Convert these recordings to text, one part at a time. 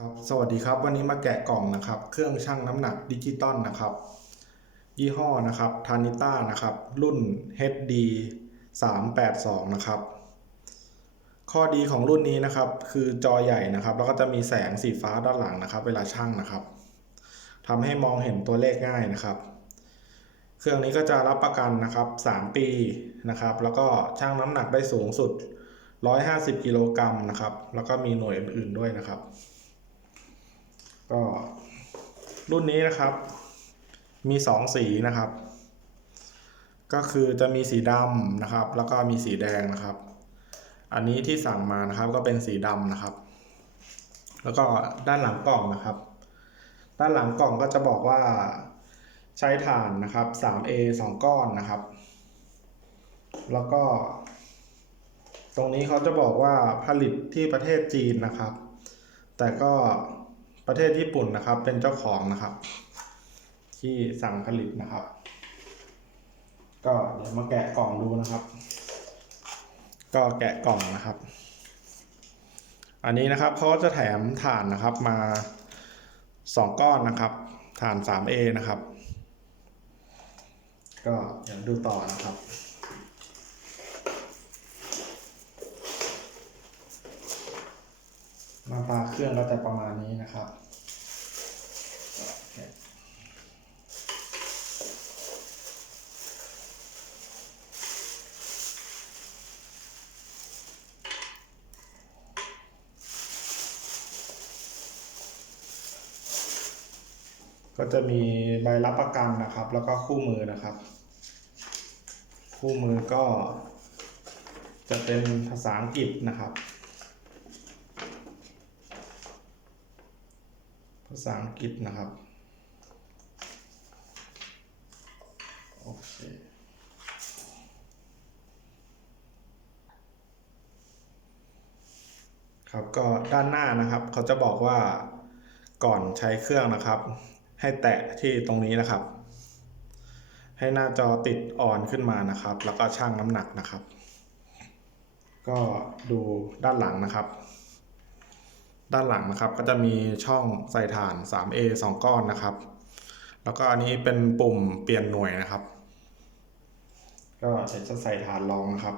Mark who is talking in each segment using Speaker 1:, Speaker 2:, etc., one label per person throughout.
Speaker 1: ครับสวัสดีครับวันนี้มาแกะกล่องนะครับ เครื่องชั่งน้ำหนักดิจิตอลนะครับ ยี่ห้อนะครับทานิต้านะครับ รุ่น HD 382 นะครับ ข้อดีของรุ่นนี้นะครับ คือจอใหญ่นะครับ แล้วก็จะมีแสงสีฟ้าด้านหลังนะครับ เวลาชั่งนะครับทำให้มองเห็นตัวเลขง่ายนะครับ เครื่องนี้ก็จะรับประกันนะครับ 3 ปีนะครับ แล้วก็ชั่งน้ำหนักได้สูงสุด 150 กิโลกรัมนะครับ แล้วก็มีหน่วยอื่นๆด้วยนะครับ ก็รุ่นนี้นะครับ มีสองสีนะครับ ก็คือจะมีสีดำนะครับ แล้วก็มีสีแดงนะครับ อันนี้ที่สั่งมานะครับก็เป็นสีดำนะครับ แล้วก็ด้านหลังกล่องนะครับ ด้านหลังกล่องก็จะบอกว่าใช้ถ่านนะครับ 3A 2 ก้อนนะครับ แล้วก็ ตรงนี้เขาจะบอกว่าผลิตที่ประเทศจีนนะครับ แต่ก็ ประเทศญี่ปุ่นนะครับ เป็นเจ้าของนะครับ ที่สั่งผลิตนะครับ ก็เดี๋ยวมาแกะกล่องดูนะครับ ก็แกะกล่องนะครับ อันนี้นะครับเขาจะแถมถ่านนะครับมาสองก้อนนะครับถ่าน 3A นะครับ ก็เดี๋ยวดูต่อนะครับ หน้าตาเครื่องก็จะประมาณนี้นะครับก็จะมีใบรับประกันนะครับ แล้วก็คู่มือนะครับ คู่มือก็จะเป็นภาษาอังกฤษนะครับ ภาษาอังกฤษนะครับ โอเคครับก็ด้านหน้านะครับ เขาจะบอกว่าก่อนใช้เครื่องนะครับ ให้แตะที่ตรงนี้นะครับ ให้หน้าจอติดออนขึ้นมานะครับ แล้วก็ชั่งน้ำหนักนะครับ ก็ดูด้านหลังนะครับ ด้านหลังนะครับ ก็จะมีช่องใส่ถ่าน 3A 2 ก้อนนะครับ แล้วก็อันนี้เป็นปุ่มเปลี่ยนหน่วยนะครับ ก็เดี๋ยวจะใส่ถ่านรองนะครับ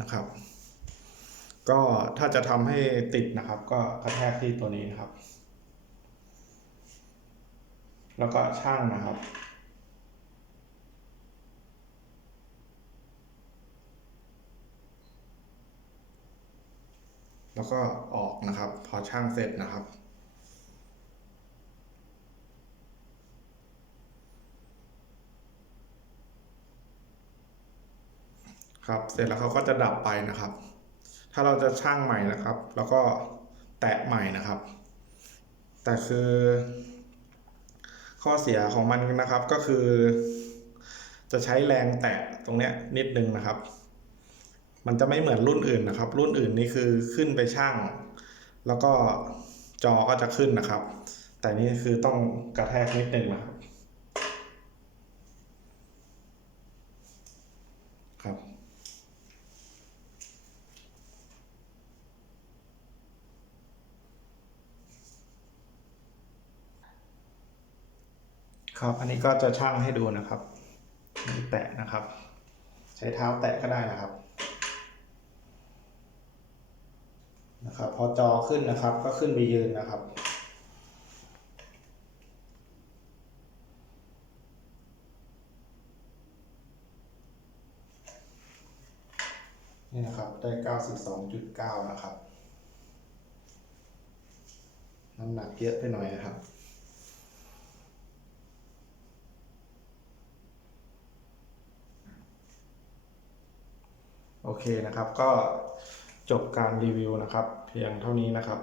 Speaker 1: นะครับ ก็ถ้าจะทำให้ติดนะครับ ก็กระแทกที่ตัวนี้นะครับ แล้วก็ช่างนะครับแล้วก็ออกนะครับ พอช่างเสร็จนะครับ ครับเสร็จแล้วเขาก็จะดับไปนะครับ ถ้าเราจะช่างใหม่นะครับ แล้วก็แตะใหม่นะครับ แต่คือ ข้อเสียของมันนะครับก็คือ จะใช้แรงแตะตรงเนี้ยนิดนึงนะครับ มันจะไม่เหมือนรุ่นอื่นนะครับ รุ่นอื่นนี่คือขึ้นไปช่าง แล้วก็จอก็จะขึ้นนะครับ แต่นี่คือต้องกระแทกนิดนึงนะครับครับ ครับ อันนี้ก็จะช่างให้ดูนะครับนี่แตะนะครับ ใช้เท้าแตะก็ได้นะครับนะครับ พอจอขึ้นนะครับ ก็ขึ้นไปยืนนะครับนี่นะครับ ได้ 92.9 นะครับ น้ำหนักเยอะไปหน่อยนะครับ โอเคนะครับ ก็จบการรีวิวนะครับ เพียงเท่านี้นะครับ